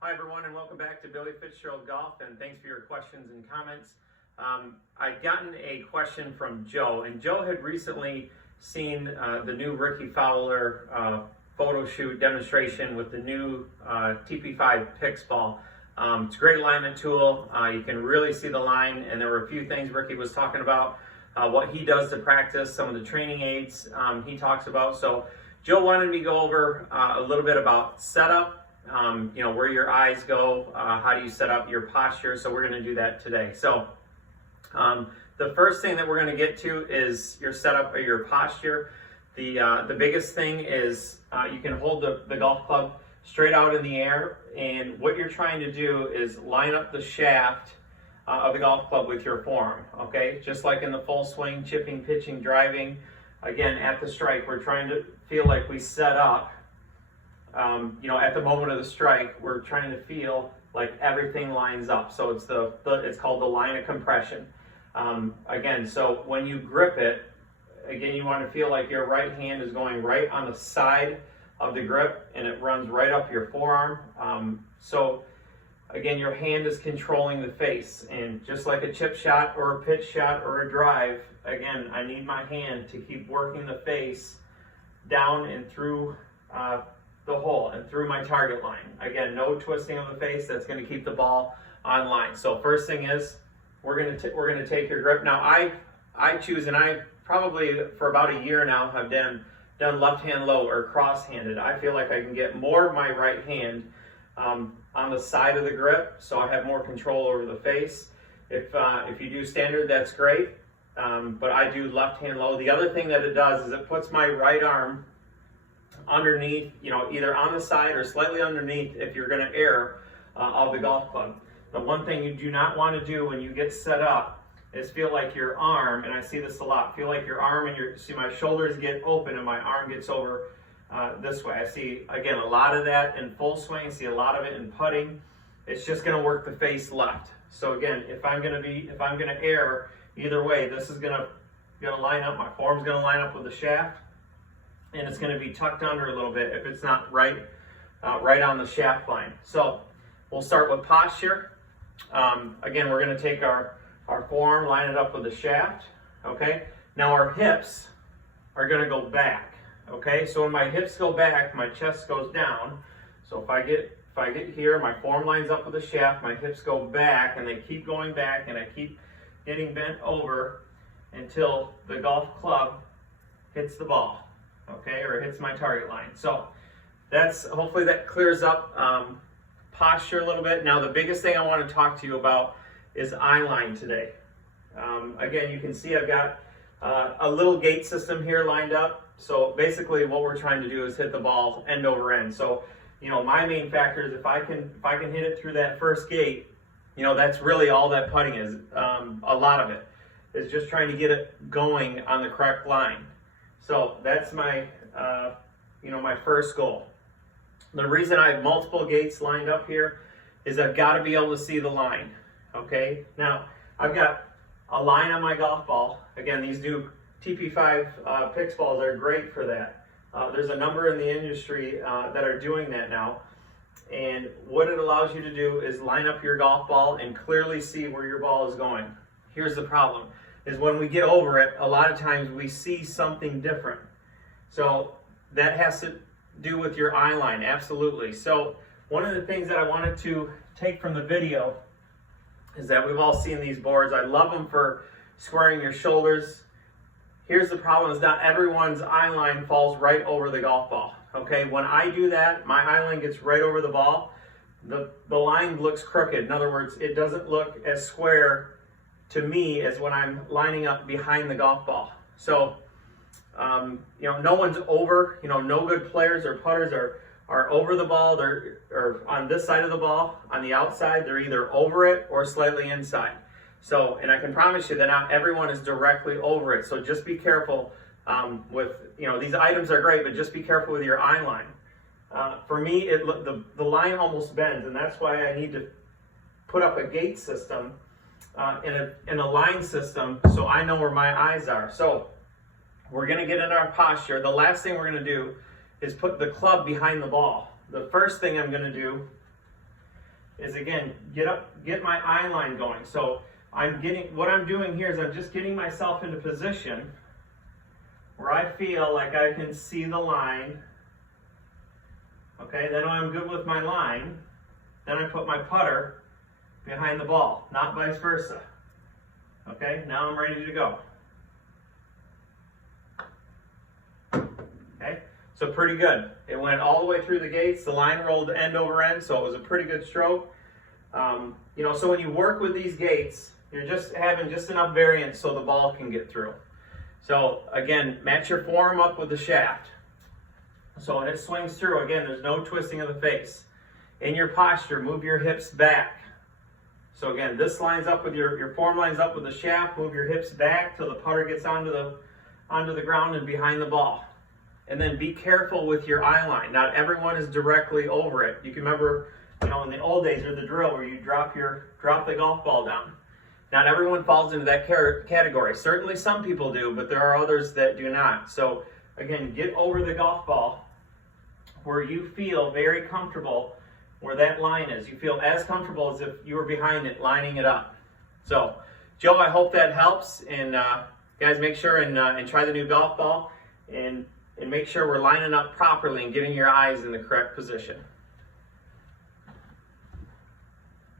Hi everyone, and welcome back to Billy Fitzgerald Golf, and thanks for your questions and comments. I'd gotten a question from Joe, and Joe had recently seen the new Ricky Fowler photo shoot demonstration with the new TP5 Pix ball. It's a great alignment tool. You can really see the line, and there were a few things Ricky was talking about, what he does to practice, some of the training aids he talks about. So Joe wanted me to go over a little bit about setup, where your eyes go, how do you set up your posture. So we're going to do that today. So the first thing that we're going to get to is your setup or your posture. The biggest thing is you can hold the golf club straight out in the air, and what you're trying to do is line up the shaft of the golf club with your forearm, okay? Just like in the full swing, chipping, pitching, driving. Again, at the strike, we're trying to feel like we set up. At the moment of the strike, we're trying to feel like everything lines up. So it's called the line of compression. So when you grip it, again, you want to feel like your right hand is going right on the side of the grip, and it runs right up your forearm. Again, your hand is controlling the face, and just like a chip shot or a pitch shot or a drive, again, I need my hand to keep working the face down and through the hole and through my target line. Again, no twisting of the face. That's going to keep the ball on line. So first thing is we're going to take your grip. Now I choose, and I probably for about a year now have done left hand low or cross-handed. I feel like I can get more of my right hand on the side of the grip, so I have more control over the face. If you do standard, that's great, but I do left hand low. The other thing that it does is it puts my right arm underneath, either on the side or slightly underneath if you're going to err of the golf club. The one thing you do not want to do when you get set up is feel like your arm, and I see this a lot, feel like your arm and see my shoulders get open and my arm gets over this way. I see, again, a lot of that in full swing. I see a lot of it in putting. It's just going to work the face left. So again, if I'm going to err either way, this is going to line up. My forearm's going to line up with the shaft, and it's going to be tucked under a little bit if it's not right on the shaft line. So we'll start with posture. Again, we're going to take our forearm, line it up with the shaft. Okay. Now our hips are going to go back. Okay. So when my hips go back, my chest goes down. So if I get here, my forearm lines up with the shaft, my hips go back, and they keep going back, and I keep getting bent over until the golf club hits the ball. Okay, or it hits my target line. So hopefully that clears up posture a little bit. Now the biggest thing I want to talk to you about is eye line today. Again, you can see I've got a little gate system here lined up. So basically what we're trying to do is hit the ball end over end. So my main factor is if I can hit it through that first gate, that's really all that putting is. A lot of it is just trying to get it going on the correct line. So that's my my first goal. The reason I have multiple gates lined up here is I've got to be able to see the line. Okay, now I've got a line on my golf ball. Again, these new TP5 Pix balls are great for that. There's a number in the industry that are doing that now. And what it allows you to do is line up your golf ball and clearly see where your ball is going. Here's the problem, is when we get over it, a lot of times we see something different. So that has to do with your eye line, absolutely. So one of the things that I wanted to take from the video is that we've all seen these boards. I love them for squaring your shoulders. Here's the problem, is not everyone's eye line falls right over the golf ball. Okay, when I do that, my eye line gets right over the ball. The line looks crooked. In other words, it doesn't look as square to me as when I'm lining up behind the golf ball. So, no one's over, no good players or putters are over the ball. Or on this side of the ball, on the outside, they're either over it or slightly inside. So, and I can promise you that not everyone is directly over it. So just be careful with, these items are great, but just be careful with your eye line. For me, the line almost bends, and that's why I need to put up a gate system in a line system so I know where my eyes are. So we're going to get in our posture. The last thing we're going to do is put the club behind the ball. The first thing I'm going to do is again, get my eye line going. So what I'm doing here is I'm just getting myself into position where I feel like I can see the line. Okay, then when I'm good with my line, then I put my putter behind the ball, not vice versa. Okay, now I'm ready to go. Okay, so pretty good. It went all the way through the gates. The line rolled end over end, so it was a pretty good stroke. You know, so when you work with these gates, you're just having just enough variance so the ball can get through. So again, match your forearm up with the shaft. So when it swings through, again, there's no twisting of the face. In your posture, move your hips back. So again, this lines up with your forearm lines up with the shaft. Move your hips back till the putter gets onto the ground and behind the ball. And then be careful with your eye line. Not everyone is directly over it. You can remember, you know, in the old days, or the drill where you drop the golf ball down. Not everyone falls into that category. Certainly some people do, but there are others that do not. So again, get over the golf ball where you feel very comfortable where that line is. You feel as comfortable as if you were behind it, lining it up. So, Joe, I hope that helps. And guys, make sure and try the new golf ball and make sure we're lining up properly and getting your eyes in the correct position.